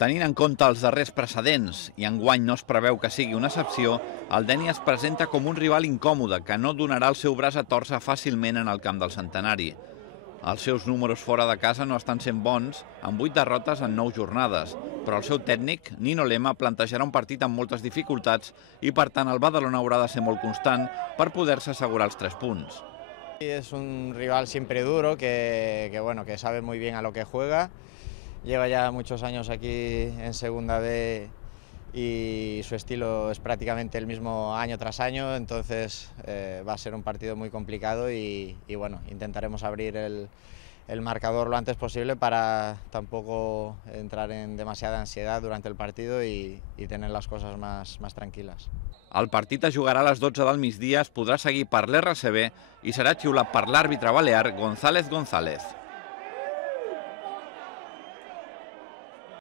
Tenint en compte els darrers precedents, i enguany no es preveu que sigui una excepció, el Deni es presenta com un rival incòmode que no donarà el seu braç a tòrcer fàcilment en el camp del Centenari. Els seus números fora de casa no estan sent bons, amb 8 derrotes en 9 jornades, però el seu tècnic, Nino Lema, plantejarà un partit amb moltes dificultats i, per tant, el Badalona haurà de ser molt constant per poder-se assegurar els 3 punts. Es un rival siempre duro, que sabe muy bien a lo que juega. Lleva ya muchos años aquí en Segunda B y su estilo es prácticamente el mismo año tras año, entonces va a ser un partido muy complicado y bueno, intentaremos abrir el marcador lo antes posible para tampoco entrar en demasiada ansiedad durante el partido y tener las cosas más tranquilas. El partit es jugarà a les 12 del migdia, es podrà seguir per l'RCB i serà xiulat per l'àrbitre balear González González.